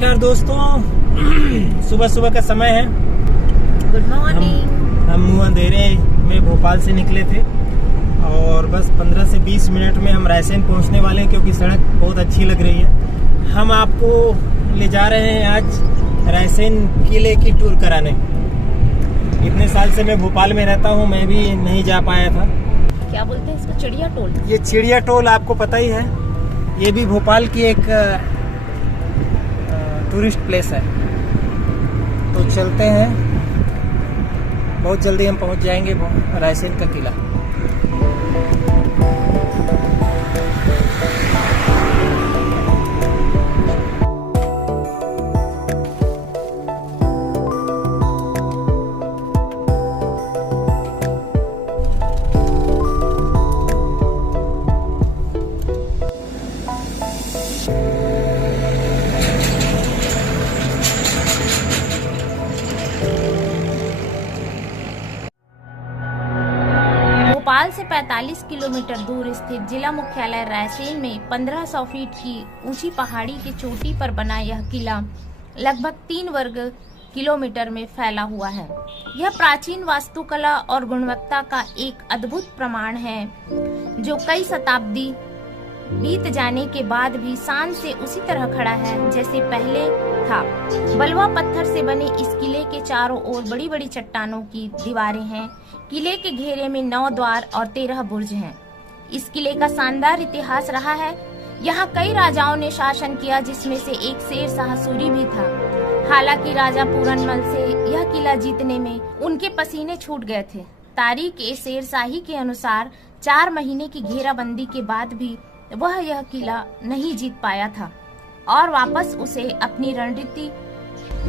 नमस्कार दोस्तों, सुबह सुबह का समय है। Good morning. हम अंधेरे में भोपाल से निकले थे और बस 15 से 20 मिनट में हम रायसेन पहुंचने वाले हैं, क्योंकि सड़क बहुत अच्छी लग रही है। हम आपको ले जा रहे हैं आज रायसेन किले की टूर कराने। इतने साल से मैं भोपाल में रहता हूं, मैं भी नहीं जा पाया था। क्या बोलते हैं इसको? चिड़िया टोल। ये चिड़िया टोल आपको पता ही है, ये भी भोपाल की एक टूरिस्ट प्लेस है। तो चलते हैं, बहुत जल्दी हम पहुंच जाएंगे रायसेन का किला। भोपाल से 45 किलोमीटर दूर स्थित जिला मुख्यालय रायसेन में 1500 फीट की ऊंची पहाड़ी की चोटी पर बना यह किला लगभग 3 वर्ग किलोमीटर में फैला हुआ है। यह प्राचीन वास्तुकला और गुणवत्ता का एक अद्भुत प्रमाण है, जो कई शताब्दी बीत जाने के बाद भी शान से उसी तरह खड़ा है जैसे पहले था। बलुआ पत्थर से बने इस किले के चारों ओर बड़ी बड़ी चट्टानों की दीवारें हैं। किले के घेरे में 9 द्वार और 13 बुर्ज हैं। इस किले का शानदार इतिहास रहा है। यहाँ कई राजाओं ने शासन किया, जिसमें से एक शेर शाह सूरी भी था। हालांकि राजा पूरनमल से यह किला जीतने में उनके पसीने छूट गए थे। तारीख ए शेर शाही के अनुसार 4 महीने की घेराबंदी के बाद भी वह यह किला नहीं जीत पाया था और वापस उसे अपनी रणनीति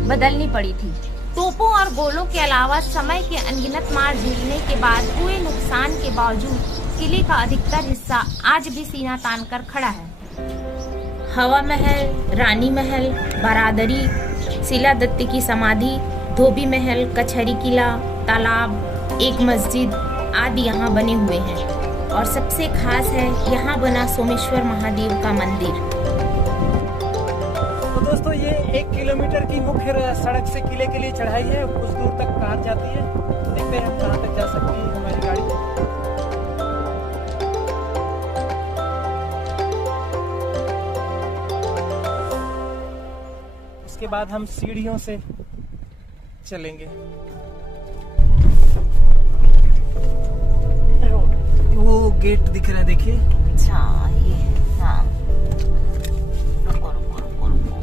बदलनी पड़ी थी। तोपों और गोलों के अलावा समय के अनगिनत मार झेलने के बाद हुए नुकसान के बावजूद किले का अधिकतर हिस्सा आज भी सीना तान कर खड़ा है। हवा महल, रानी महल, बारादरी, शिला दत्त की समाधि, धोबी महल, कचहरी किला, तालाब, एक मस्जिद आदि यहाँ बने हुए हैं। और सबसे खास है यहाँ बना सोमेश्वर महादेव का मंदिर। तो दोस्तों, ये 1 किलोमीटर की मुख्य सड़क से किले के लिए चढ़ाई है। कुछ दूर तक कार जाती है, देखते हैं हम कहाँ तक जा सकती है हमारी गाड़ी। उसके बाद हम सीढ़ियों से चलेंगे। वो गेट दिख रहा है, देखिए। अच्छा, ये हाँ। रुको रुको रुको रुको।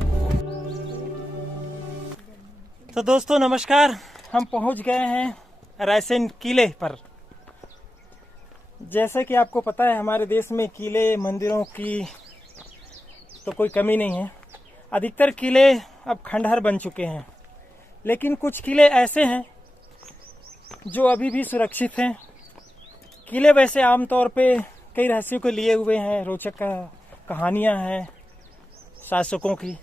तो दोस्तों नमस्कार, हम पहुंच गए हैं रायसेन किले पर। जैसे कि आपको पता है, हमारे देश में किले मंदिरों की तो कोई कमी नहीं है। अधिकतर किले अब खंडहर बन चुके हैं, लेकिन कुछ किले ऐसे हैं जो अभी भी सुरक्षित हैं। किले वैसे आमतौर पे कई रहस्यों को लिए हुए हैं, रोचक कहानियां हैं शासकों की।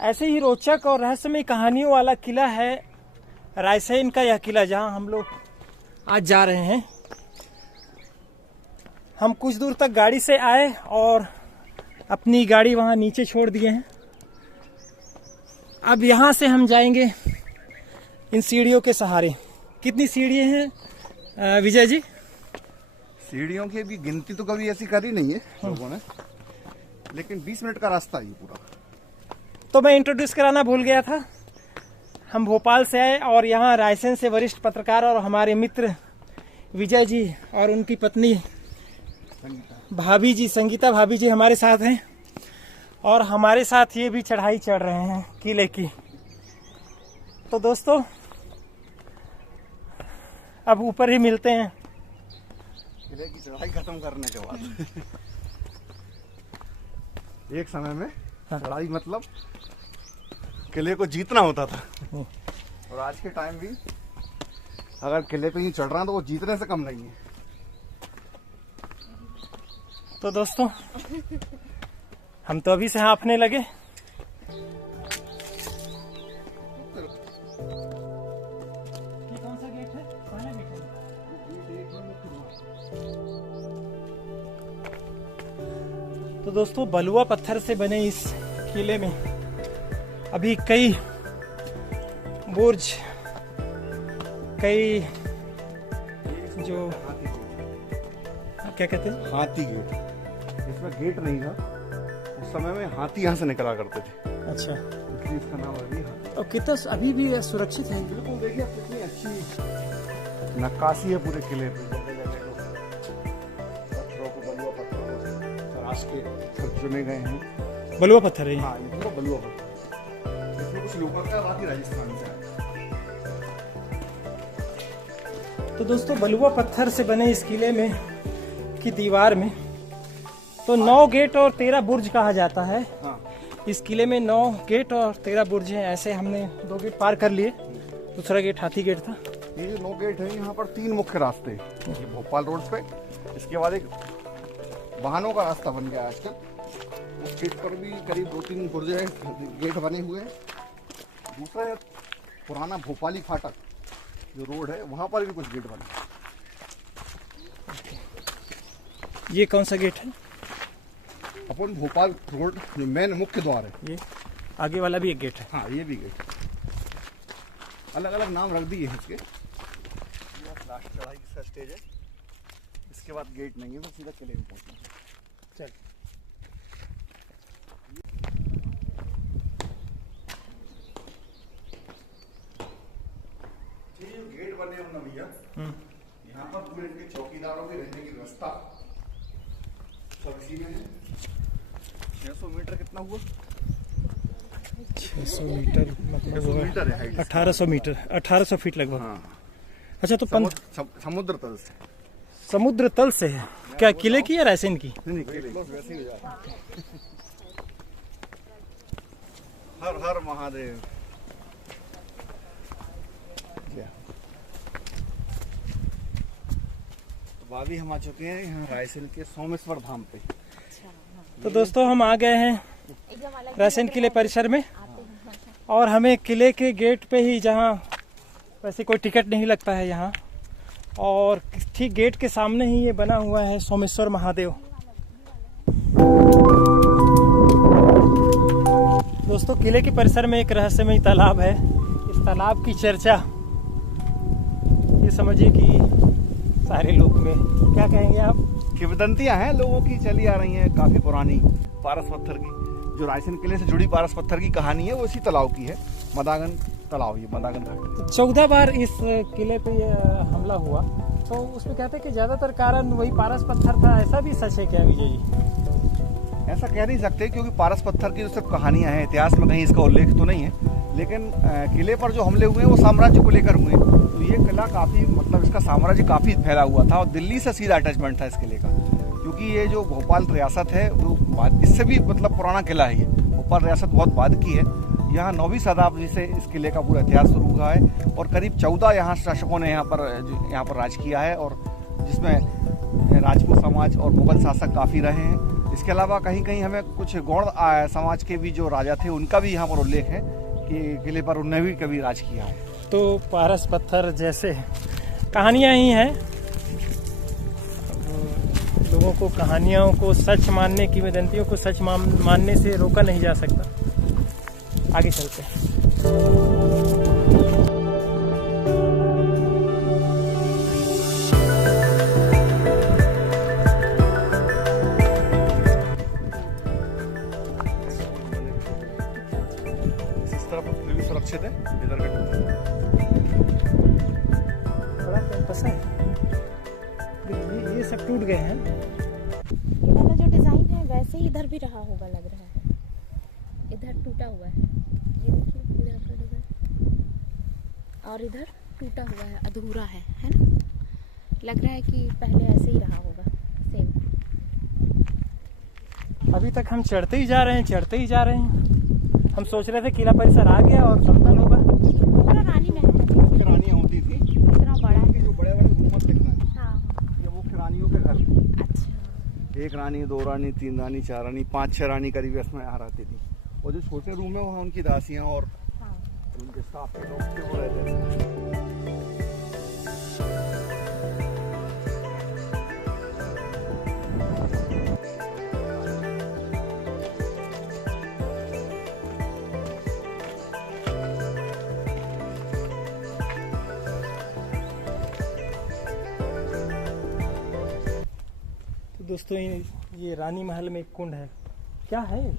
ऐसे ही रोचक और रहस्यमय कहानियों वाला किला है रायसेन का यह किला, जहां हम लोग आज जा रहे हैं। हम कुछ दूर तक गाड़ी से आए और अपनी गाड़ी वहां नीचे छोड़ दिए हैं। अब यहां से हम जाएंगे इन सीढ़ियों के सहारे। कितनी सीढ़ियां हैं विजय जी? सीढ़ियों की भी गिनती तो कभी ऐसी करी नहीं है लोगों ने, लेकिन 20 मिनट का रास्ता है पूरा। तो मैं इंट्रोड्यूस कराना भूल गया था। हम भोपाल से आए और यहाँ रायसेन से वरिष्ठ पत्रकार और हमारे मित्र विजय जी और उनकी पत्नी भाभी जी, संगीता भाभी जी हमारे साथ हैं। और हमारे साथ ये भी चढ़ाई चढ़ रहे हैं किले की। तो दोस्तों, अब ऊपर ही मिलते हैं किले की चढ़ाई खत्म करने के बाद। एक समय में चढ़ाई मतलब किले को जीतना होता था, और आज के टाइम भी अगर किले पे ही चढ़ रहा है तो वो जीतने से कम नहीं है। तो दोस्तों, हम तो अभी से हाँफने लगे। कौन सा गेट है? पहला गेट है। तो दोस्तों, बलुआ पत्थर से बने इस किले में अभी कई बुर्ज, कई जो क्या कहते हैं, हाथी गेट। इसमें गेट नहीं था, उस समय में हाथी यहाँ से निकला करते थे, अच्छा, इसलिए इसका नाम अभी हाथी। और कितना अभी भी सुरक्षित है। बिल्कुल, देखिए कितनी अच्छी नक्काशी है पूरे किले पे, पत्थरों को, बलुआ पत्थरों को तराश के चुने गए हैं। बलुआ पत्थर है। हाँ, ये पूरा बलुआ पत्थर। इसमें कुछ लोगों का बाकी राजस्थान से आया। तो दोस्तों, बलुआ पत्थर से बने इस किले में की दीवार में तो 9 गेट और 13 बुर्ज कहा जाता है। हाँ। इस किले में 9 गेट और 13 बुर्ज हैं। ऐसे हमने 2 गेट पार कर लिए, दूसरा गेट हाथी गेट था। ये जो 9 गेट है, यहाँ पर 3 मुख्य रास्ते हैं। ये भोपाल रोड पे, इसके बाद एक वाहनों का रास्ता बन गया आजकल। उस गेट पर भी करीब 2-3 बुर्ज है, गेट बने हुए हैं। दूसरा है पुराना भोपाली फाटक जो रोड है, वहाँ पर भी कुछ गेट बने। ये कौन सा गेट है? अपन भोपाल रोड जो मेन मुख्य द्वार है, ये आगे वाला भी एक गेट है। हाँ, ये भी गेट, अलग अलग नाम रख दिए हैं इसके। लास्ट चढ़ाई का स्टेज है, इसके बाद गेट नहीं है, तो सीधा किले में पहुंचना है। चल, ये जो गेट बने हैं ना भैया, यहाँ पर पूरे इनके चौकीदारों के रहने की व्यवस्था सब इसी में है। 600 मीटर कितना हुआ? 600 मीटर 600 मीटर है हाइट। 1800 मीटर, 1800 फीट लगभग। हाँ, अच्छा, तो समुद्र तल से, समुद्र तल से है क्या? किले की या रायसेन की? नहीं, वैसे ही हो जाता है। हर हर महादेव। तो अभी हम आ चुके हैं यहाँ रायसेन के सोमेश्वर धाम पे। तो दोस्तों, हम आ गए हैं रायसेन किले परिसर में, और हमें किले के गेट पे ही, जहाँ वैसे कोई टिकट नहीं लगता है यहाँ, और ठीक गेट के सामने ही ये बना हुआ है सोमेश्वर महादेव। दोस्तों, किले के परिसर में एक रहस्यमय तालाब है। इस तालाब की चर्चा ये समझिए कि सारे लोग में, क्या कहेंगे आप? किंवदंतियां हैं लोगों की, चली आ रही हैं काफी पुरानी। पारस पत्थर की, जो रायसेन किले से जुड़ी पारस पत्थर की कहानी है, वो इसी तालाब की है। मदागन तालाब, ये मदागन घाट। 14 बार इस किले पे हमला हुआ, तो उसमें कहते हैं कि ज्यादातर कारण वही पारस पत्थर था। ऐसा भी सच है क्या विजय जी? ऐसा कह नहीं सकते, क्योंकि पारस पत्थर की जो सिर्फ कहानियां हैं, इतिहास में कहीं इसका उल्लेख तो नहीं है। लेकिन किले पर जो हमले हुए हैं वो साम्राज्य को लेकर हुए। तो ये किला काफी, मतलब इसका साम्राज्य काफी फैला हुआ था, और दिल्ली से सीधा अटैचमेंट था इस किले का। क्योंकि ये जो भोपाल रियासत है, वो इससे भी मतलब पुराना किला है। ये भोपाल रियासत बहुत बाद की है। यहाँ 9वीं शताब्दी से इस किले का पूरा इतिहास शुरू हुआ है, और करीब 14 यहाँ शासकों ने यहाँ पर राज किया है, और जिसमें राजपूत समाज और मुगल शासक काफ़ी रहे हैं। इसके अलावा कहीं कहीं हमें कुछ गौड़ समाज के भी जो राजा थे, उनका भी यहाँ पर उल्लेख है कि किले पर उन्होंने भी कभी राज किया है। तो पारस पत्थर जैसे कहानियाँ ही हैं। लोगों को कहानियों को सच मानने, किंवदंतियों को सच मानने से रोका नहीं जा सकता। आगे चलते हैं। इस तरफ भी सुरक्षित है, इधर का बड़ा कैंपस है। ये सब टूट गए हैं। ये वाला जो डिजाइन है वैसे ही इधर भी रहा होगा, लग रहा है। इधर टूटा हुआ है, ये देखिए इधर का डिजाइन, और इधर टूटा हुआ है, अधूरा है ना? लग रहा है कि पहले ऐसे ही रहा होगा, सेम। अभी तक हम चढ़ते ही जा रहे हैं, चढ़ते ही जा रहे हैं। हम सोच रहे थे किला परिसर आ गया और समतल होगा। पूरा रानी महल मुख्य रानियाँ होती थी, इतना बड़ा है। जो बड़े बड़े गुम्बद दिख रहे हैं, हाँ, ये मुख्य रानियों के घर। अच्छा। 1 रानी, 2 रानी, 3 रानी, 4 रानी, 5-6 रानी करीब इसमें आ रहती थी। और जो छोटे रूम है वहाँ उनकी दासियाँ और उनके स्टाफ के लोग थे, वो रहते थे। तो दोस्तों ये रानी महल में एक कुंड है, क्या है?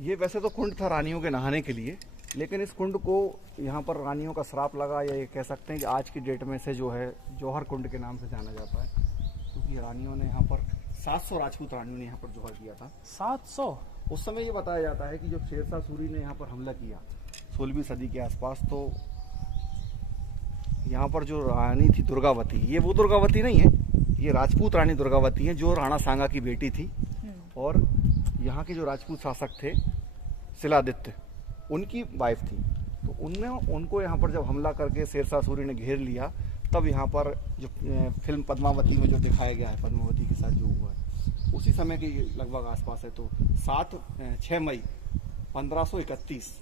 ये वैसे तो कुंड था रानियों के नहाने के लिए, लेकिन इस कुंड को यहाँ पर रानियों का श्राप लगा, या ये कह सकते हैं कि आज की डेट में से जो है जौहर कुंड के नाम से जाना जाता है, क्योंकि रानियों ने यहाँ पर 700 राजपूत रानियों ने यहाँ पर जौहर किया था। 700? उस समय ये बताया जाता है कि जब शेरशाह सूरी ने यहाँ पर हमला किया 16वीं सदी के आसपास, तो यहाँ पर जो रानी थी दुर्गावती, ये वो दुर्गावती नहीं है, ये राजपूत रानी दुर्गावती है जो राणा सांगा की बेटी थी, और यहाँ के जो राजपूत शासक थे शिलादित्य, उनकी वाइफ थी। तो उनको यहाँ पर जब हमला करके शेरशाह सूरी ने घेर लिया, तब यहाँ पर जो फिल्म पद्मावती में जो दिखाया गया है, पद्मावती के साथ जो हुआ है, उसी समय के लगभग आसपास है। तो 6 मई 1531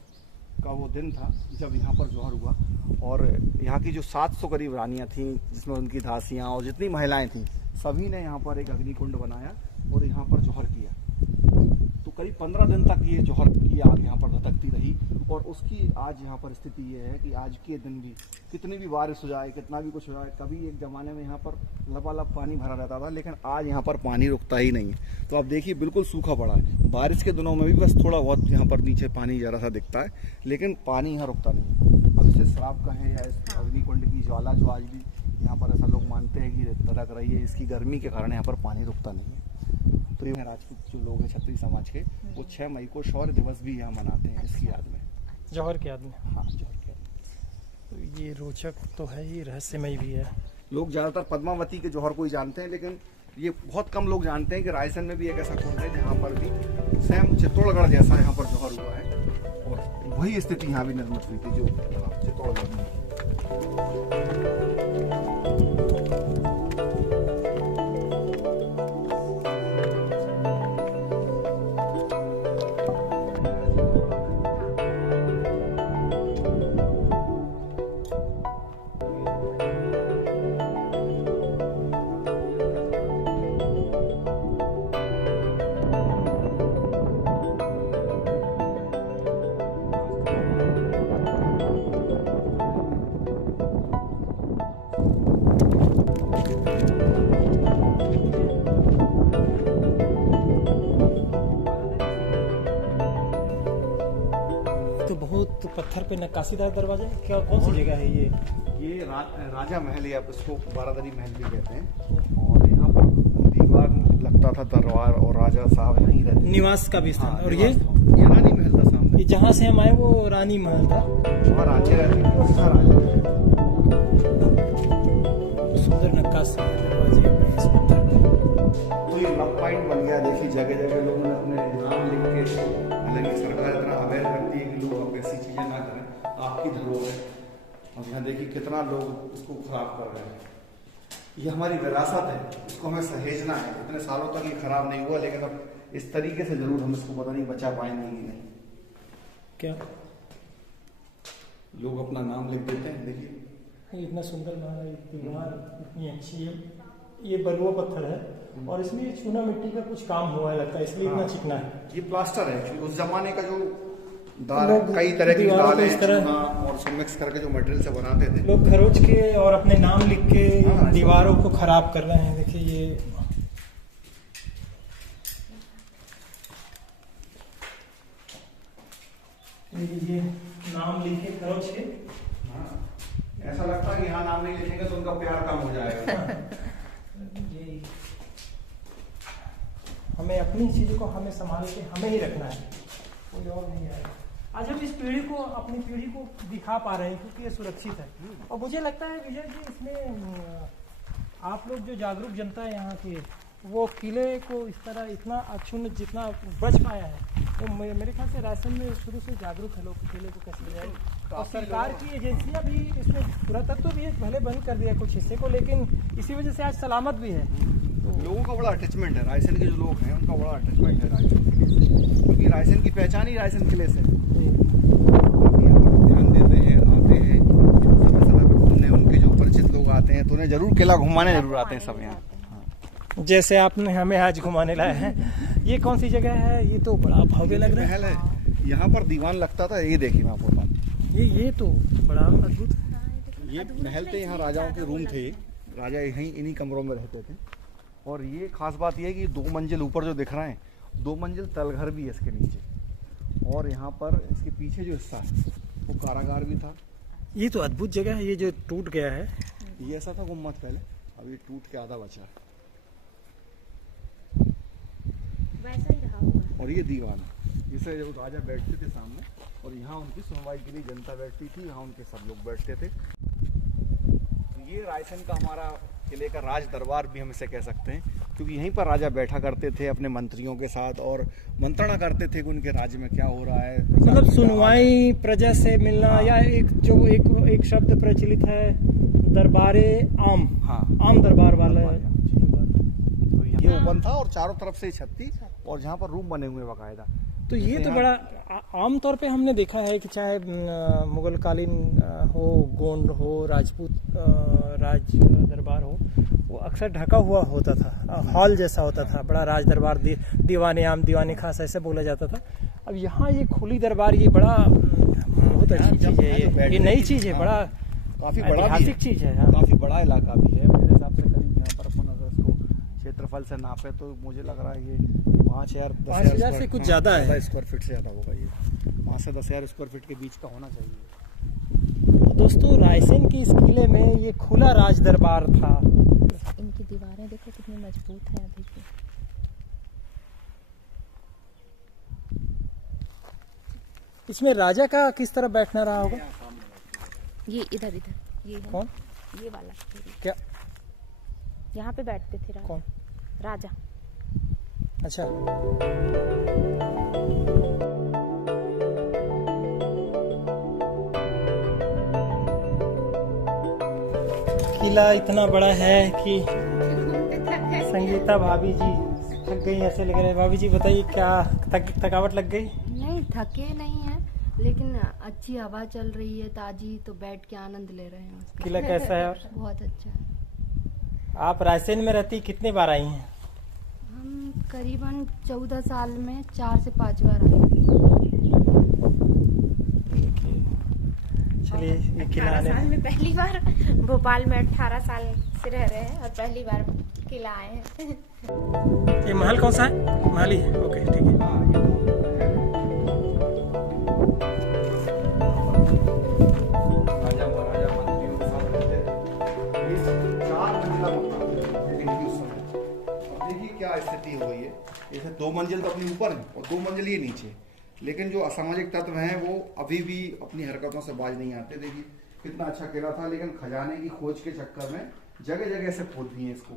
का वो दिन था जब यहाँ पर जौहर हुआ, और यहाँ की जो 700 करीब रानियाँ थीं, जिसमें उनकी दासियाँ और जितनी महिलाएं थीं, सभी ने यहाँ पर एक अग्निकुंड बनाया और यहाँ पर जौहर किया। तो करीब 15 दिन तक ये जौहर की आग यहाँ पर धधकती रही, और उसकी आज यहाँ पर स्थिति ये है कि आज के दिन भी कितनी भी बारिश हो जाए, कितना भी कुछ हो जाए, कभी एक ज़माने में यहाँ पर लबालब पानी भरा रहता था, लेकिन आज यहाँ पर पानी रुकता ही नहीं है। तो आप देखिए बिल्कुल सूखा पड़ा है। बारिश के दिनों में भी बस थोड़ा बहुत यहाँ पर नीचे पानी जरा सा दिखता है, लेकिन पानी यहाँ रुकता नहीं है। अब इसे श्राप कहें या इस अग्निकुंड की ज्वाला जो आज भी यहाँ पर ऐसा लोग मानते हैं कि धधक रही है, इसकी गर्मी के कारण यहाँ पर पानी रुकता नहीं है। तो ये राजपूत जो लोग हैं छत्री समाज के, वो 6 मई को शौर्य दिवस भी यहाँ मनाते हैं इसकी याद में, जौहर की याद में। हाँ, जौहर की याद में। तो ये रोचक तो है ही, रहस्यमय भी है। लोग ज़्यादातर पद्मावती के जौहर को ही जानते हैं, लेकिन ये बहुत कम लोग जानते हैं कि रायसेन में भी एक ऐसा कुंड है जहाँ पर भी सेम चित्तौड़गढ़ जैसा यहाँ पर जौहर हुआ है, और वही स्थिति यहाँ भी निर्मित हुई थी जो चित्तौड़गढ़ में। तो बहुत पत्थर पे नक्काशीदार दरवाजा, क्या कौन सी जगह है ये? राजा महल, या इसको बारादरी महल भी कहते हैं, और यहाँ पर दीवार लगता था दरबार, और राजा साहब यहीं रहते, निवास का भी स्थान। और ये रानी महल था सामने, ये जहाँ से हम आए वो रानी महल था, वहाँ रानी रहती थी और यहाँ राजा। सुंदर नक्काशी दरवाजे इस पत्थर पे। तो ये लव पॉइंट बन गया। देखिए जगह जगह लोगों ने अपने नाम लिख के, हालांकि सरकार इतना अवेयर करती है कि लोग अब ऐसी चीजें ना करें, आपकी धरोहर है, और यहाँ देखिए कितना लोग इसको खराब कर रहे हैं। ये हमारी विरासत है, इसको हमें सहेजना है। इतने सालों तक ये खराब नहीं हुआ, लेकिन अब इस तरीके से जरूर हम इसको पता नहीं बचा पाएंगे कि नहीं। क्या लोग अपना नाम लिख देते हैं। देखिए इतना सुंदर दीवार इतनी अच्छी है, ये बलुआ पत्थर है, और इसमें चूना मिट्टी का कुछ काम हुआ है लगता है, इसलिए इतना चिकना है। ये प्लास्टर है, उस जमाने का जो दाल, कई तरह की दालें चूना और सब मिक्स करके जो मटेरियल से बनाते थे, लोग खरोच के और अपने नाम लिख के दीवारों को खराब कर रहे हैं। देखिए ये नाम लिखे खरोच के, ऐसा लगता है कि यहाँ नाम नहीं लिखेंगे तो उनका प्यार कम हो जाएगा। हमें अपनी चीजों को हमें संभाल के हमें ही रखना है, कोई और नहीं आएगा। आज हम इस पीढ़ी को, अपनी पीढ़ी को दिखा पा रहे हैं क्योंकि ये सुरक्षित है। और मुझे लगता है विजय जी, इसमें आप लोग जो जागरूक जनता है यहाँ की, वो किले को इस तरह इतना अक्षुण्ण जितना बच पाया है, तो मेरे ख्याल से रायसेन में शुरू से जागरूक है लोग किले को कैसे बचाएं। और सरकार की एजेंसियां भी इसमें, पुरातत्व भी भले बंद कर दिया कुछ हिस्से को, लेकिन इसी वजह से आज सलामत भी है। तो लोगों का बड़ा अटैचमेंट है, रायसेन के जो लोग हैं उनका बड़ा अटैचमेंट है रायसेन, क्योंकि रायसेन की पहचान ही रायसेन किले से। ध्यान देते हैं, आते हैं समय समय पर घूमने, उनके जो परिचित लोग आते हैं तो उन्हें जरूर किला घुमाने जरूर आते हैं सब यहाँ। जैसे आपने हमें आज घुमाने लाए हैं। ये कौन सी जगह है? ये तो बड़ा भव्य लग रहा है। महल है, यहाँ पर दीवान लगता था। ये देखिए मैं आपको बताऊँ, ये तो बड़ा अद्भुत। ये महल थे, यहाँ राजाओं के रूम थे, राजा यहीं इन्हीं कमरों में रहते थे। और ये खास बात ये है कि 2 मंजिल ऊपर जो दिख रहे हैं, 2 मंजिल तलघर भी है इसके नीचे। और यहाँ पर इसके पीछे जो हिस्सा है वो कारागार भी था। ये तो अद्भुत जगह है, ये जो टूट गया है। ये ऐसा था गुम्मद पहले, अब ये टूट के आधा बचा है। वैसा ही रहा होगा। और ये दीवान है, जिसे जो राजा बैठते थे सामने, और यहाँ उनकी सुनवाई के लिए जनता बैठती थी, यहाँ उनके सब लोग बैठते थे। तो ये रायसेन का हमारा किले का राज दरबार भी हम इसे कह सकते हैं, क्योंकि यहीं पर राजा बैठा करते थे अपने मंत्रियों के साथ और मंत्रणा करते थे कि उनके राज्य में क्या हो रहा है। मतलब सुनवाई, प्रजा से मिलना, हाँ। या एक शब्द प्रचलित है, दरबारे आम। हाँ, आम दरबार वाला है। तो ये ओपन था और चारों तरफ से छत थी और जहाँ पर रूम बने हुए बाकायदा। तो ये तो बड़ा आम तौर पे हमने देखा है कि चाहे मुगल कालीन हो, गोंड हो, राजपूत राज दरबार हो, वो अक्सर ढका हुआ होता था, हॉल जैसा होता था, बड़ा राज दरबार, दीवाने आम, दीवाने खास ऐसे बोला जाता था। अब यहाँ ये खुली दरबार, ये बड़ा बहुत अच्छी चीज है, ये नई चीज है, बड़ा काफी बड़ा ऐतिहासिक चीज है। काफी बड़ा इलाका भी है मेरे हिसाब से। करीब यहाँ पर अपन अगर इसको क्षेत्रफल से नापे तो मुझे लग रहा है ये 5,000 से कुछ ज्यादा है, स्क्वायर फीट से ज्यादा होगा। ये 5 से 10,000 स्क्वायर फीट के बीच का होना चाहिए। तो दोस्तों, रायसेन के इस किले में ये खुला राज दरबार था। इनकी दीवारें देखो कितनी मजबूत है अभी भी। इसमें राजा का किस तरह बैठना रहा होगा? ये इधर ये है। कौन? ये वाला क्या? यहाँ पे बैठते थे राजा। कौन? राजा। अच्छा। किला इतना बड़ा है कि संगीता भाभी जी थक गई ऐसे लग रहे हैं। भाभी जी बताइए, क्या थकावट लग गई? नहीं, थके नहीं है, लेकिन अच्छी हवा चल रही है ताजी, तो बैठ के आनंद ले रहे हैं उसका। किला कैसा है? और बहुत अच्छा है। आप रायसेन में रहती कितने बार आई हैं? हम करीबन 14 साल में 4 से 5 बार आए। चलिए, ये किला 18 साल में पहली बार, भोपाल में 18 साल से रह रहे हैं और पहली बार किला आए हैं। ये महल कौन सा है? महल ही है, ओके ठीक है। राजा महाराजा मंत्रियों के साथ रहते थे। ये 4 मंजिला मकान है लेकिन उस समय। अब देखिए क्या स्थिति हो गई है। जैसे 2 मंजिल तो अपनी ऊपर है और 2 मंजिल ये नीचे, लेकिन जो असामाजिक तत्व हैं वो अभी भी अपनी हरकतों से बाज नहीं आते। देखिए कितना अच्छा किला था, लेकिन खजाने की खोज के चक्कर में जगह जगह से खोद दिए इसको।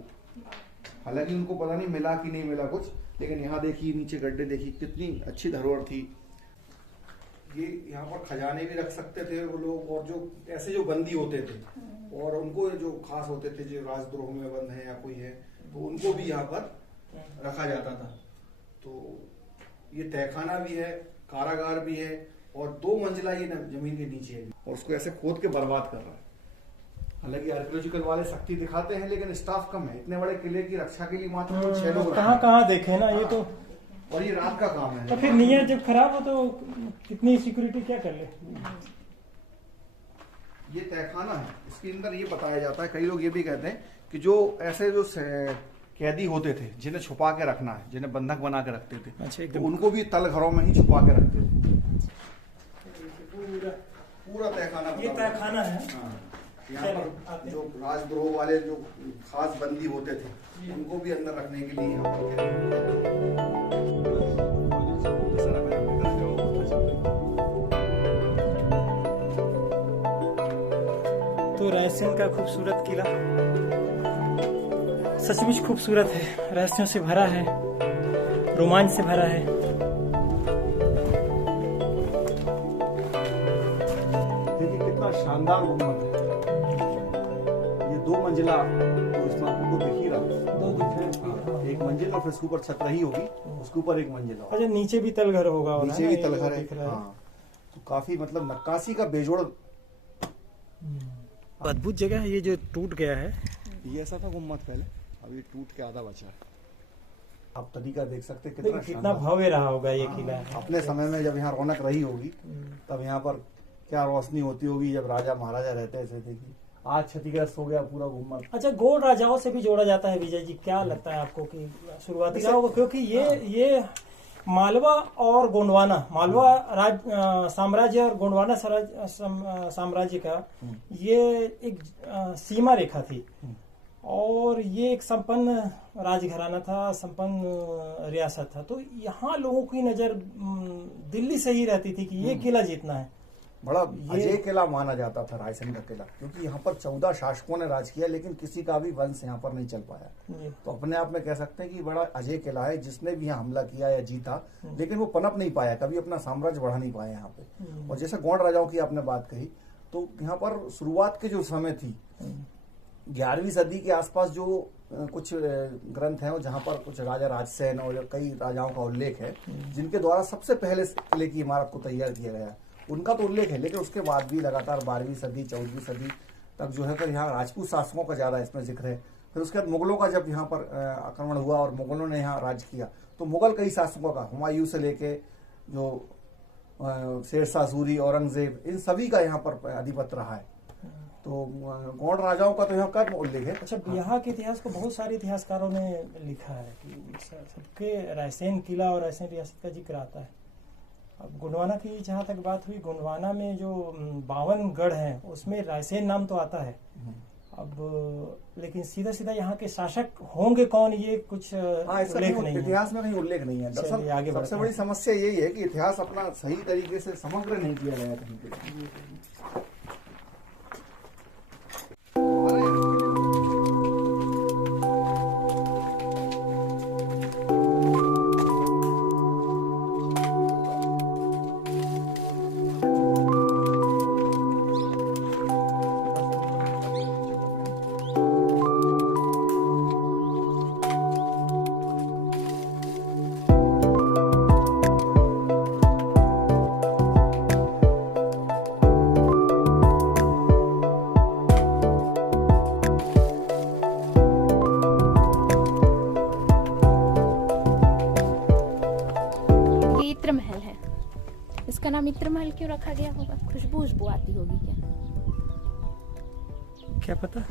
हालांकि उनको पता नहीं मिला कि नहीं मिला कुछ, लेकिन यहाँ देखिए नीचे गड्ढे, देखिए कितनी अच्छी धरोहर थी। ये यहाँ पर खजाने भी रख सकते थे वो लोग, और जो ऐसे जो बंदी होते थे और उनको जो खास होते थे, जो राजद्रोह में बंद है या कोई है, तो उनको भी यहाँ पर रखा जाता था। तो ये तहखाना भी है, कारागार भी है, और 2 मंजिला ये जमीन के नीचे है, और उसको ऐसे खोद के बर्बाद कर रहा है। हालांकि आर्कियोलॉजिकल वाले सख्ती दिखाते हैं, लेकिन स्टाफ कम है। इतने बड़े किले की रक्षा के लिए मात्र 6 लोग कहाँ कहाँ देखे ना ये तो। और ये रात का काम है। तो फिर नीयत जब खराब हो तो कितनी सिक्योरिटी क्या कर ले? ये तहखाना है, इसके अंदर ये बताया जाता है, कई लोग ये भी कहते हैं कि जो ऐसे जो कैदी होते थे जिन्हें छुपा के रखना है, जिन्हें बंधक बना के रखते थे, अच्छा, तो उनको भी तल घरों में ही छुपा के रखते थे। पूरा तहखाना ये तहखाना है। हाँ, यहाँ पर जो राजद्रोह वाले जो खास बंदी होते थे उनको भी अंदर रखने के लिए यहाँ पर तो रायसेन का खूबसूरत किला सचमुच खूबसूरत है, रहस्यों से भरा है, रोमांच से भरा है। देखिए कितना शानदार गुम्बद है। ये 2 मंजिला, तो इसमें आपको दिख ही रहा, 2 दिख रहे, एक मंजिल और फिर उसके ऊपर छत रही होगी, उसके ऊपर एक मंजिल और। अच्छा, नीचे भी तलघर होगा? नीचे भी तलघर है। है। हाँ, तो काफी मतलब नक्काशी का बेजोड़। अद्भुत जगह है, ये जो टूट गया है। ये ऐसा था गुम्बद पहले, अब ये टूट के आधा बचा है। आप तरीका देख सकते हैं कितना शानदार। भव्य रहा होगा ये किला। अपने समय में जब यहाँ रौनक रही होगी, तब यहाँ पर क्या रोशनी होती होगी जब राजा महाराजा रहते थे। देखिए आज क्षतिग्रस्त हो गया पूरा गुम्मद। अच्छा, गोंड राजाओं से भी जोड़ा जाता है विजय जी, क्या लगता है आपको कि शुरुआती रहा होगा? क्योंकि ये मालवा और गोंडवाना, मालवा साम्राज्य और गोंडवाना साम्राज्य का ये एक सीमा रेखा थी, और ये एक संपन्न राजघराना था, संपन्न रियासत था। तो यहाँ लोगों की नजर दिल्ली से ही रहती थी कि ये किला जीतना है। बड़ा अजय किला माना जाता था रायसेन का किला, क्योंकि यहाँ पर 14 शासकों ने राज किया, लेकिन किसी का भी वंश यहाँ पर नहीं चल पाया। तो अपने आप में कह सकते हैं कि बड़ा अजय किला है, जिसने भी यहाँ हमला किया या जीता, लेकिन वो पनप नहीं पाया, कभी अपना साम्राज्य बढ़ा नहीं पाया यहाँ पे। और जैसे गोंड राजाओं की आपने बात कही, तो यहाँ पर शुरुआत के जो समय थी 11वीं सदी के आसपास, जो कुछ ग्रंथ हैं जहाँ पर कुछ राजा राजसेन और कई राजाओं का उल्लेख है, जिनके द्वारा सबसे पहले किले की इमारत को तैयार किया गया, उनका तो उल्लेख है। लेकिन उसके बाद भी लगातार 12वीं सदी 14वीं सदी तक जो है, फिर यहाँ राजपूत शासकों का ज्यादा इसमें जिक्र है। फिर उसके बाद मुगलों का जब यहाँ पर आक्रमण हुआ और मुगलों ने यहाँ राज किया, तो मुगल कई शासकों का, हुमायूं से लेके जो शेरशाह सूरी, औरंगजेब, इन सभी का यहाँ पर आधिपत्य रहा है। तो गोंड राजाओं का तो यहाँ कम उल्लेख है। अच्छा, यहाँ के इतिहास को बहुत सारे इतिहासकारों ने लिखा है कि सबके रायसेन किला और रायसेन रियासत का जिक्र आता है। अब गोंडवाना की जहाँ तक बात हुई, गोंडवाना में जो 52 गढ़ हैं उसमें रायसेन नाम तो आता है। अब लेकिन सीधा सीधा यहाँ के शासक होंगे कौन, ये कुछ उल्लेख नहीं है, इतिहास में कहीं उल्लेख नहीं है। दरअसल आगे सबसे बड़ी समस्या यही है कि इतिहास अपना सही तरीके से समग्र नहीं किया गया कहीं पे। महल है, इसका नाम इत्र महल क्यों रखा गया होगा? खुशबू आती होगी क्या पता।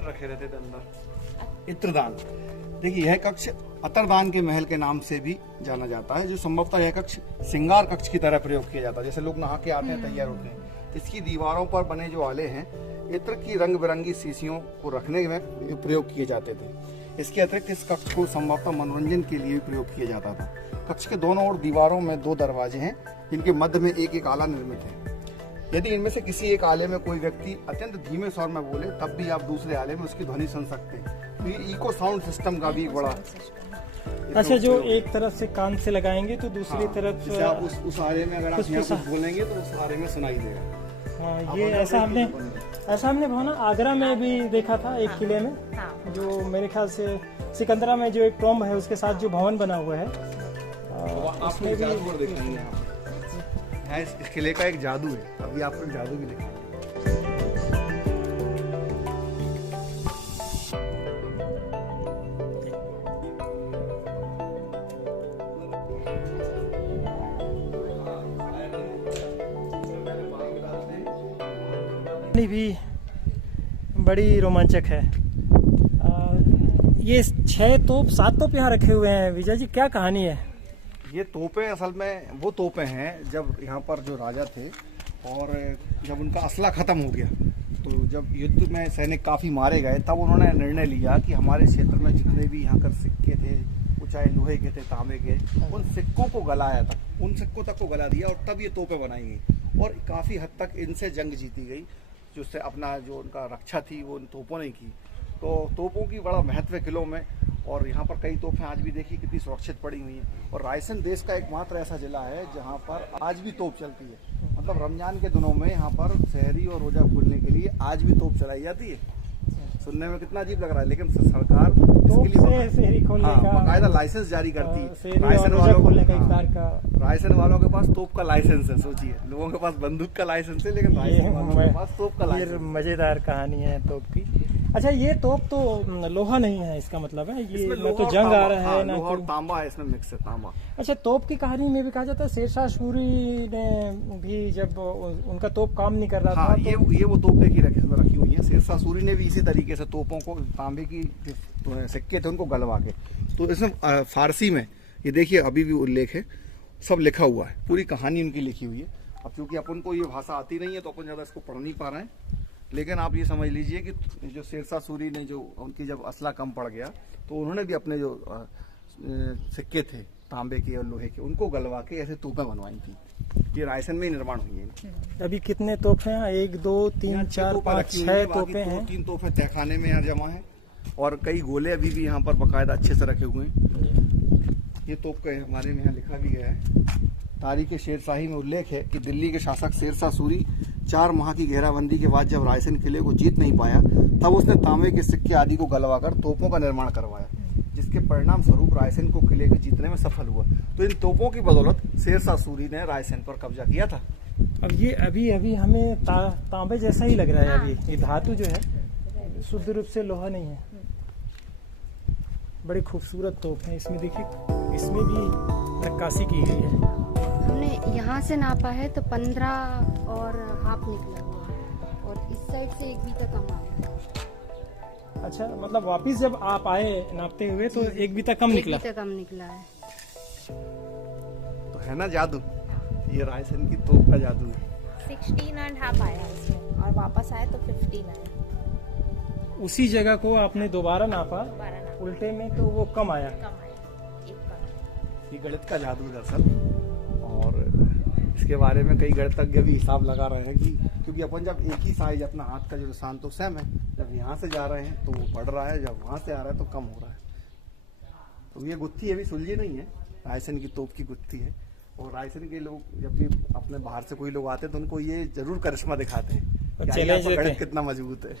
रखे रहते थे अंदर। इत्रदान, देखिए यह कक्ष अतरदान के महल के नाम से भी जाना जाता है, जो संभवतः यह कक्ष श्रृंगार कक्ष की तरह प्रयोग किया जाता है। जैसे लोग नहा के आते हैं, तैयार होते हैं, इसकी दीवारों पर बने जो आले हैं, इत्र की रंग बिरंगी शीशियों को रखने में प्रयोग किए जाते थे। इसके अतिरिक्त इस कक्ष को संभवतः मनोरंजन के लिए भी प्रयोग किया जाता था। कक्ष के दोनों ओर दीवारों में 2 दरवाजे हैं, जिनके मध्य में एक एक आला निर्मित है। यदि इनमें से किसी एक आले में कोई व्यक्ति अत्यंत धीमे स्वर में बोले, तब भी आप दूसरे आले में उसकी ध्वनि सुन सकते हैं। तो ये इको साउंड सिस्टम का भी बड़ा। अच्छा, जो एक तरफ से कान से लगाएंगे तो दूसरी तरफ आप उस आले में अगर आप यहाँ कुछ बोलेंगे तो उस आले में सुनाई देगा। हाँ, ये ऐसा हमने भवन आगरा में भी देखा था, एक किले में, जो मेरे ख्याल से सिकंदरा में जो एक टॉम्ब है उसके साथ जो भवन बना हुआ है, उसमें भी इस किले का एक जादू है। अभी आपको जादू भी दिखाएंगे। भी बड़ी रोमांचक है। ये 6 तोप 7 तोप यहाँ रखे हुए हैं। विजय जी, क्या कहानी है? ये तोपें असल में वो तोपें हैं, जब यहाँ पर जो राजा थे और जब उनका असला खत्म हो गया, तो जब युद्ध में सैनिक काफ़ी मारे गए, तब उन्होंने निर्णय लिया कि हमारे क्षेत्र में जितने भी यहाँ कर सिक्के थे, वो चाहे लोहे के थे, तांबे के, उन सिक्कों को गलाया था, उन सिक्कों तक को गला दिया और तब ये तोपें बनाई गई। और काफ़ी हद तक इनसे जंग जीती गई, जिससे अपना जो उनका रक्षा थी वो उन तोपों ने की। तो तोपों की बड़ा महत्व है किलों में, और यहाँ पर कई तोपें आज भी देखिए कितनी सुरक्षित पड़ी हुई हैं। और रायसेन देश का एकमात्र ऐसा जिला है जहाँ पर आज भी तोप चलती है। मतलब रमजान के दिनों में यहाँ पर शहरी और रोजा खोलने के लिए आज भी तोप चलाई जाती है। सुनने में कितना अजीब लग रहा है, लेकिन सरकार तो इसके लिए शहरी खोलने हाँ, का बाकायदा लाइसेंस जारी करती है। शहरी रायसन और वालों खोलने का हाँ, इफ्तार का रायसन वालों के पास तोप का लाइसेंस है। सोचिए, लोगों के पास बंदूक का लाइसेंस है, लेकिन रायसन वालों के पास तोप का ये लाइसेंस। मजेदार कहानी है तोप की। अच्छा, ये तोप तो लोहा नहीं है, इसका मतलब है ये इसमें ना लोहा तो और जंग आ तांबा, रहा है हाँ, ना लोहा और कोई। तांबा है इसमें, मिक्स है तांबा। अच्छा, तोप की कहानी में भी कहा जाता है शेरशाह सूरी ने भी जब उनका तोप काम नहीं कर रहा हाँ, था ये वो तोप देखी रखी हुई है। शेरशाह सूरी ने भी इसी तरीके से तोपों को, तांबे की जो सिक्के थे उनको गलवा के, तो इसमें फारसी में ये देखिए अभी भी उल्लेख है, सब लिखा हुआ है, पूरी कहानी उनकी लिखी हुई है। अब चूंकि अपन को ये भाषा आती नहीं है तो अपन ज़्यादा इसको पढ़ नहीं पा रहे हैं, लेकिन आप ये समझ लीजिए कि जो शेरशाह सूरी ने, जो उनकी जब असला कम पड़ गया तो उन्होंने भी अपने जो सिक्के थे तांबे के और लोहे के, उनको गलवा के ऐसे तोपें बनवाई थी। ये रायसन में ही निर्माण हुई है। अभी कितने तोपे हैं? 1 2 3 4 5 6 तोपे हैं। 3 तोपे तहखाने में यहाँ जमा है, और कई गोले अभी भी यहाँ पर बाकायदा अच्छे से रखे हुए हैं। ये तोप का हमारे में यहाँ लिखा भी गया है, तारीख शेरशाही में उल्लेख है कि दिल्ली के शासक शेरशाह सूरी 4 माह की घेराबंदी के बाद जब रायसन किले को जीत नहीं पाया, तब उसने तांबे के सिक्के आदि को गलवाकर तोपों का निर्माण करवाया, जिसके परिणाम स्वरूप रायसन को किले के जीतने में सफल हुआ। तो इन तोपों की बदौलत शेरशाह सूरी ने रायसन पर कब्जा किया था। अब ये अभी हमें तांबे जैसा ही लग रहा है। अभी ये धातु जो है शुद्ध रूप से लोहा नहीं है। बड़ी खूबसूरत तोप है। इसमें देखिए, इसमें भी नक्काशी की गई है। हमने यहाँ से नापा है तो 15 और हाफ निकला हुआ है, और इस साइड से 1 बीता कम आया है। अच्छा, मतलब वापिस जब आप आए नापते हुए तो 1 बीता कम निकला। 1 बीता कम निकला है। तो है ना जादू, ये रायसन की तोप का जादू है। 16.5 आया इसमें, और वापस आया तो 15 आया। उसी जगह को आपने दोबारा नापा दोबारा नापा। उल्टे में, तो वो कम आया। कम आया, 1 कम। ये गणित का जादू दरअसल, और इसके बारे में कई गणितज्ञ भी हिसाब लगा रहे हैं कि क्योंकि अपन जब एक ही साइज, अपना हाथ का जो निशान तो सेम है, जब यहाँ से जा रहे हैं तो वो बढ़ रहा है, जब वहां से आ रहा है तो कम हो रहा है। तो ये गुत्थी अभी सुलझी नहीं है, रायसन की तोप की गुत्थी है। और रायसन के लोग जब भी अपने बाहर से कोई लोग आते हैं तो उनको ये जरूर करिश्मा दिखाते हैं कि चैलेंज आपका देते गणित हैं। कितना मजबूत है।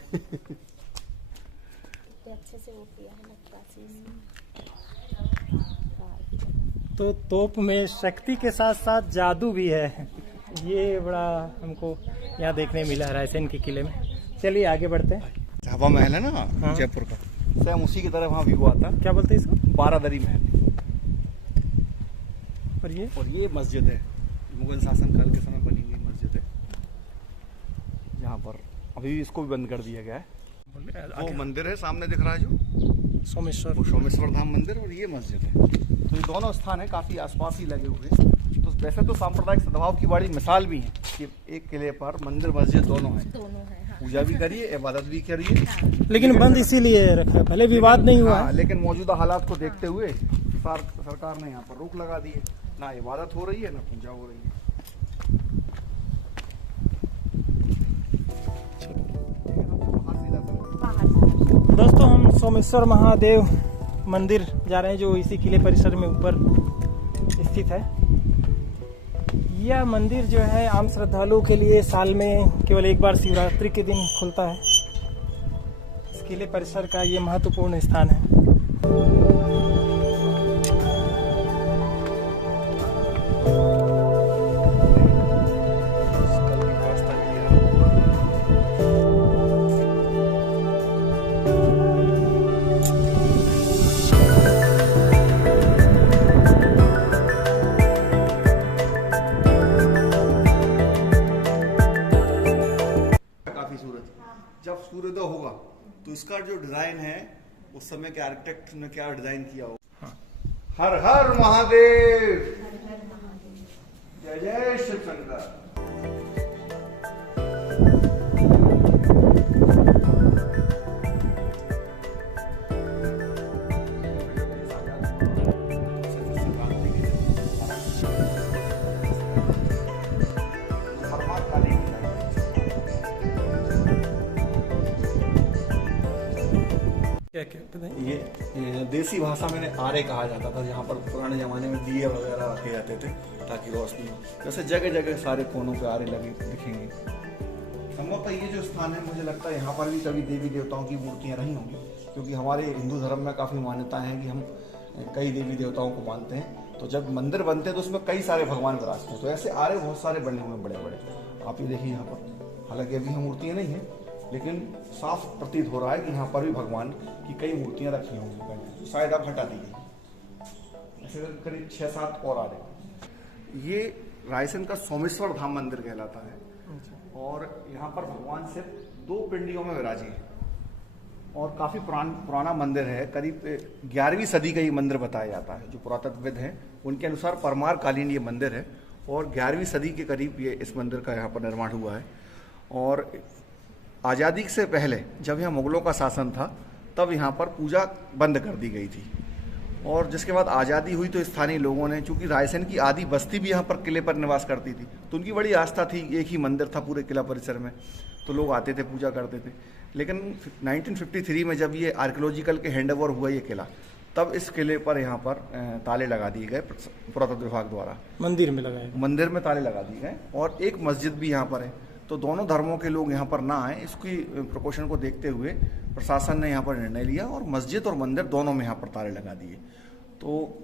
अच्छे से वो किया है नक्काशी। तो तोप में शक्ति के साथ साथ जादू भी है। ये बड़ा हमको यहाँ देखने मिला रायसेन के किले में। चलिए आगे बढ़ते हैं। हवा महल है ना हाँ। जयपुर का, सेम उसी की तरह वहाँ व्यू आता। क्या बोलते हैं इसको? बारादरी महल। और ये मस्जिद है, मुगल शासन काल के समय बनी हुई मस्जिद है, यहाँ पर अभी भी इसको भी बंद कर दिया गया है। वो मंदिर है सामने दिख रहा है जो सोमेश्वर, वो सोमेश्वर धाम मंदिर, और ये मस्जिद है। तो ये दोनों स्थान है काफी आसपास ही लगे हुए हैं। तो वैसे तो सांप्रदायिक सद्भाव की बड़ी मिसाल भी है कि एक किले पर मंदिर मस्जिद दोनों है, दोनों है। हाँ। पूजा भी करिए, इबादत भी करिए। लेकिन बंद इसीलिए रखा है, पहले विवाद नहीं हुआ हाँ, है। लेकिन मौजूदा हालात को देखते हुए सरकार ने यहाँ पर रोक लगा दी है, ना इबादत हो रही है ना पूजा हो रही है। बाहर से दोस्तों, हम सोमेश्वर महादेव मंदिर जा रहे हैं जो इसी किले परिसर में ऊपर स्थित है। यह मंदिर जो है आम श्रद्धालुओं के लिए साल में केवल एक बार शिवरात्रि के दिन खुलता है। इस किले परिसर का ये महत्वपूर्ण स्थान है। जब सूर्योदय होगा तो इसका जो डिजाइन है, उस समय के आर्किटेक्ट ने क्या डिजाइन किया होगा। हर हर महादेव, जय जय शिव शंकर। ये देसी भाषा में आरे कहा जाता था, जहाँ पर पुराने जमाने में दिए वगैरह रखे जाते थे ताकि रोशनी हो। जैसे जगह जगह सारे कोनों पे आरे लगे दिखेंगे। संभवतः का ये जो स्थान है, मुझे लगता है यहाँ पर भी कभी देवी देवताओं की मूर्तियाँ रही होंगी, क्योंकि हमारे हिंदू धर्म में काफ़ी मान्यता है कि हम कई देवी देवताओं को मानते हैं। तो जब मंदिर बनते हैं तो उसमें कई सारे भगवान विराजते हैं। तो ऐसे आरे बहुत सारे बने हुए बड़े बड़े, आप ये देखिए यहाँ पर। हालांकि अभी यहाँ मूर्तियाँ नहीं हैं, लेकिन साफ प्रतीत हो रहा है कि यहाँ पर भी भगवान की कई मूर्तियाँ रखी होंगी पहले, तो शायद अब हटा दी गई। ऐसे करीब 6-7 और आरे। ये रायसेन का सोमेश्वर धाम मंदिर कहलाता है, और यहाँ पर भगवान सिर्फ 2 पिंडियों में विराजी है, और काफ़ी पुराना मंदिर है। करीब 11वीं सदी का ये मंदिर बताया जाता है। जो पुरातत्वविद हैं उनके अनुसार परमार कालीन ये मंदिर है, और 11वीं सदी के करीब ये इस मंदिर का यहाँ पर निर्माण हुआ है। और आज़ादी से पहले जब यहाँ मुगलों का शासन था, तब यहाँ पर पूजा बंद कर दी गई थी, और जिसके बाद आज़ादी हुई तो स्थानीय लोगों ने, चूंकि रायसेन की आधी बस्ती भी यहाँ पर किले पर निवास करती थी, तो उनकी बड़ी आस्था थी, एक ही मंदिर था पूरे किला परिसर में, तो लोग आते थे, पूजा करते थे। लेकिन 1953 में जब ये आर्कियोलॉजिकल के हैंडओवर हुआ ये किला, तब इस किले पर यहाँ पर ताले लगा दिए गए पुरातत्व विभाग द्वारा। मंदिर में लगाए, मंदिर में ताले लगा दिए गए, और एक मस्जिद भी यहाँ पर है। तो दोनों धर्मों के लोग यहाँ पर ना आए, इसकी प्रिकॉशन को देखते हुए प्रशासन ने यहाँ पर निर्णय लिया, और मस्जिद और मंदिर दोनों में यहाँ पर ताले लगा दिए। तो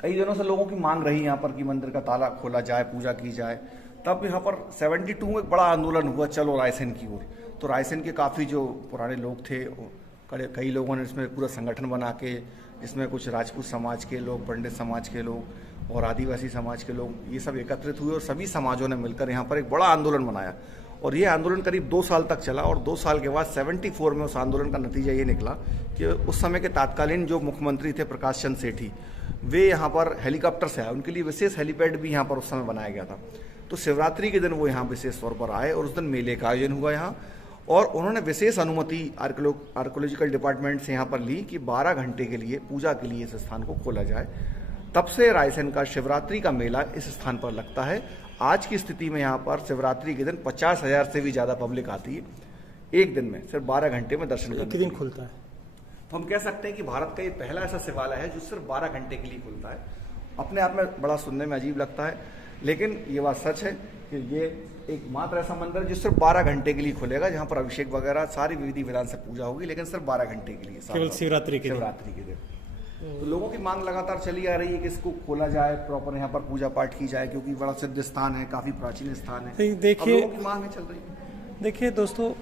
कई दिनों से लोगों की मांग रही यहाँ पर कि मंदिर का ताला खोला जाए, पूजा की जाए। तब यहाँ पर 72 में एक बड़ा आंदोलन हुआ, चलो रायसेन की ओर। तो रायसेन के काफ़ी जो पुराने लोग थे, कई लोगों ने इसमें पूरा संगठन बना के, जिसमें कुछ राजपूत समाज के लोग, पंडित समाज के लोग और आदिवासी समाज के लोग, ये सब एकत्रित हुए, और सभी समाजों ने मिलकर यहाँ पर एक बड़ा आंदोलन बनाया। और ये आंदोलन करीब 2 साल तक चला, और 2 साल के बाद 74 में उस आंदोलन का नतीजा ये निकला कि उस समय के तत्कालीन जो मुख्यमंत्री थे प्रकाश चंद्र सेठी, वे यहाँ पर हेलीकॉप्टर से आए। उनके लिए विशेष हेलीपैड भी यहाँ पर उस समय बनाया गया था। तो शिवरात्रि के दिन वो यहाँ विशेष तौर पर आए, और उस दिन मेले का आयोजन हुआ यहाँ, और उन्होंने विशेष अनुमति आर्कियोलॉजिकल डिपार्टमेंट से यहाँ पर ली कि 12 घंटे के लिए पूजा के लिए इस स्थान को खोला जाए। तब से रायसेन का शिवरात्रि का मेला इस स्थान पर लगता है। आज की स्थिति में यहाँ पर शिवरात्रि के दिन 50,000 से भी ज़्यादा पब्लिक आती है एक दिन में, सिर्फ 12 घंटे में दर्शन करने के लिए खुलता है। तो हम कह सकते हैं कि भारत का ये पहला ऐसा शिवालय है जो सिर्फ 12 घंटे के लिए खुलता है। अपने आप में बड़ा सुनने में अजीब लगता है, लेकिन ये बात सच है कि ये एकमात्र ऐसा मंदिर है जो सिर्फ 12 घंटे के लिए खुलेगा, जहाँ पर अभिषेक वगैरह सारी विधि विधान से पूजा होगी, लेकिन सिर्फ 12 घंटे के लिए, केवल शिवरात्रि के दिन। तो लोगों की मांग लगातार चली आ रही है कि इसको खोला जाए, प्रॉपर यहाँ पर पूजा पाठ की जाए, क्योंकि बड़ा सिद्ध स्थान है, काफी प्राचीन स्थान है। देखिए, लोगों की मांग चल रही है। देखिए दोस्तों,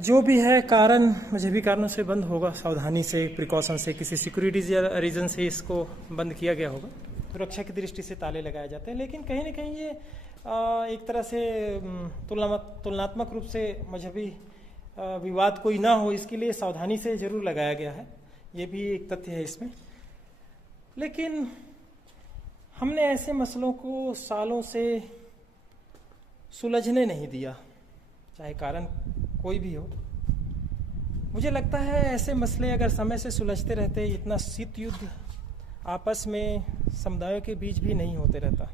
जो भी है कारण, मजहबी कारणों से बंद होगा, सावधानी से, प्रिकॉशन से, किसी सिक्योरिटी या रीजन से इसको बंद किया गया होगा, सुरक्षा की दृष्टि से ताले लगाए जाते हैं। लेकिन कहीं ना कहीं ये एक तरह से तुलनात्मक रूप से मजहबी विवाद कोई ना हो, इसके लिए सावधानी से जरूर लगाया गया है, ये भी एक तथ्य है इसमें। लेकिन हमने ऐसे मसलों को सालों से सुलझने नहीं दिया, चाहे कारण कोई भी हो। मुझे लगता है ऐसे मसले अगर समय से सुलझते रहते, इतना शीत युद्ध आपस में समुदायों के बीच भी नहीं होते रहता।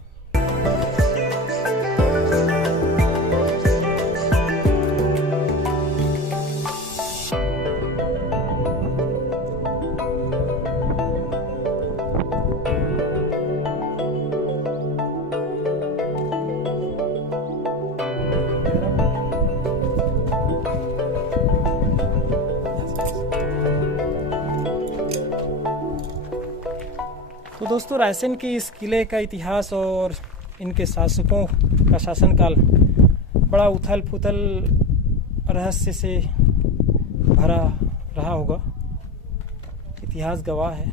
तो दोस्तों, रायसेन के इस किले का इतिहास और इनके शासकों का शासनकाल बड़ा उथल पुथल रहस्य से भरा रहा होगा, इतिहास गवाह है।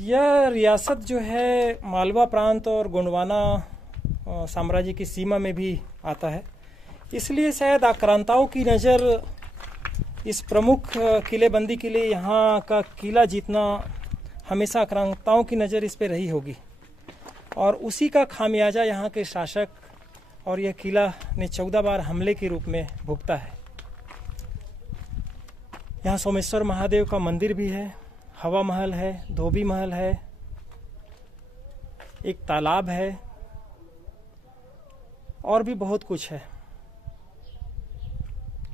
यह रियासत जो है मालवा प्रांत और गोंडवाना साम्राज्य की सीमा में भी आता है, इसलिए शायद आक्रांताओं की नज़र इस प्रमुख किलेबंदी के लिए यहाँ का किला जीतना, हमेशा आक्रांताओं की नज़र इस पे रही होगी, और उसी का खामियाजा यहाँ के शासक और यह किला ने 14 बार हमले के रूप में भुगता है। यहाँ सोमेश्वर महादेव का मंदिर भी है, हवा महल है, धोबी महल है, एक तालाब है, और भी बहुत कुछ है।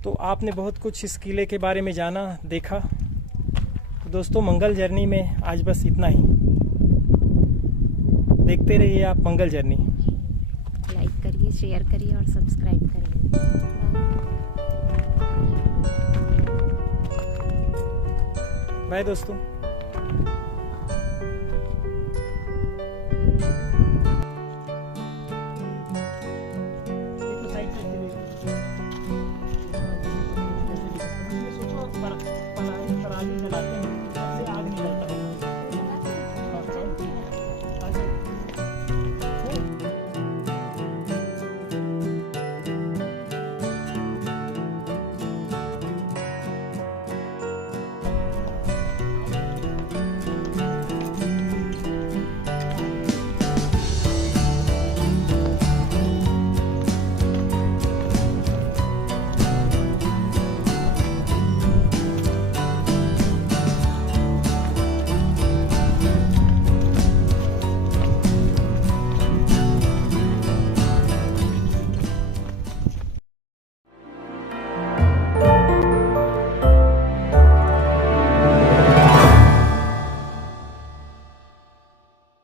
तो आपने बहुत कुछ इस किले के बारे में जाना, देखा। तो दोस्तों, मंगल जर्नी में आज बस इतना ही। देखते रहिए आप मंगल जर्नी। लाइक करिए, शेयर करिए और सब्सक्राइब करिए। बाय दोस्तों।